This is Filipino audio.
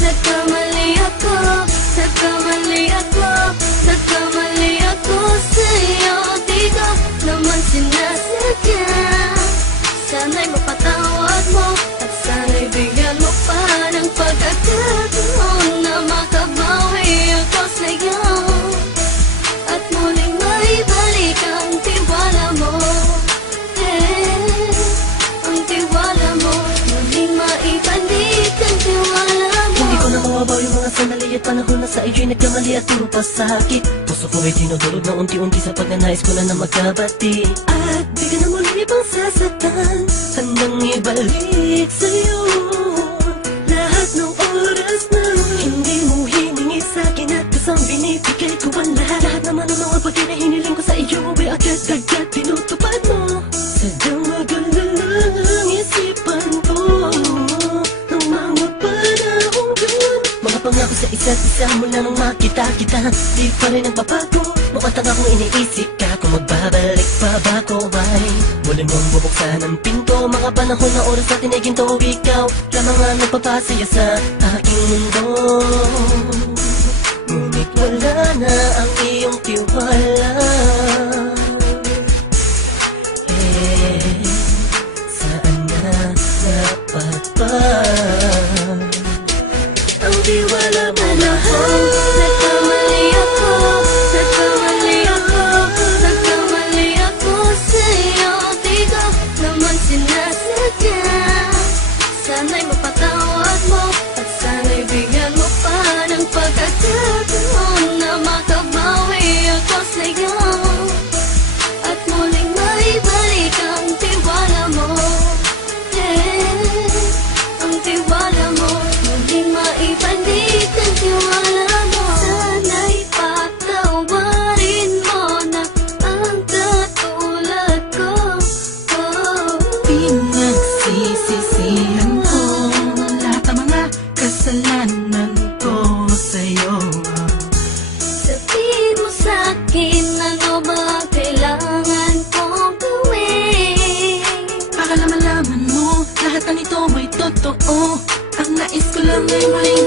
Nagkamali ako, nagkamali ako, nagkamali ako sa'yo. Di ko naman sinasadya. Sana'y mapatawad mo at sana'y bigyan mo pa ng pagkakataon na makabawi ako sa'yo at muling maibalik ang tiwala mo. Ang tiwala mo, muling maibalik ang tiwala mo. Hindi ko na mawabaw yung mga sandali at panahon na sa iyo'y nagkamali at puro pasakit. Puso ko ay tinudulog na unti-unti sa pagnanais ko na magkabati. At di ka na muli pang sasaktan, handang ibalik sa'yo lahat ng oras na hindi mo hiningi sa'kin at kusang binibigay ko ang lahat. Lahat naman ng mga bagay na hiniling ko sa iyo ay agad-agad tinutupad mo. Sadyang magalang ang isipan ko ng mga panahong yun. Mga pangako sa isa't isa mula nung makita kita, di pa rin nagbabago. Mukhang akong iniisip ka kung magbabalik pa ba ko ay muli mong bubuksan ang pinto. Mga panahon na oras natin ay ginto, ikaw lamang ang nagpapasaya sa aking mundo. Ngunit wala na ang iyong tiwala. Saan na dapat ba ang tiwala mo mahal? Nagkamali ako, nagkamali ako, nagkamali ako sa'yo. Di ko naman sinasadya. Sana'y mapatawad mo at sana'y bigyan mo pa ng pagkakataon na makabawi ako sa'yo at muling maibalik ang tiwala mo. Ang tiwala mo, muling maibalik ang tiwala mo. Sana'y patawarin mo na ang katulad ko. Pinagsisisihan ko lahat ng mga kasalanan ko sa'yo. Sabihin mo sa'kin ano ba kailangan kong gawin Para malaman mo lahat ng ito ay totoo. Ang nais ko lang ay muling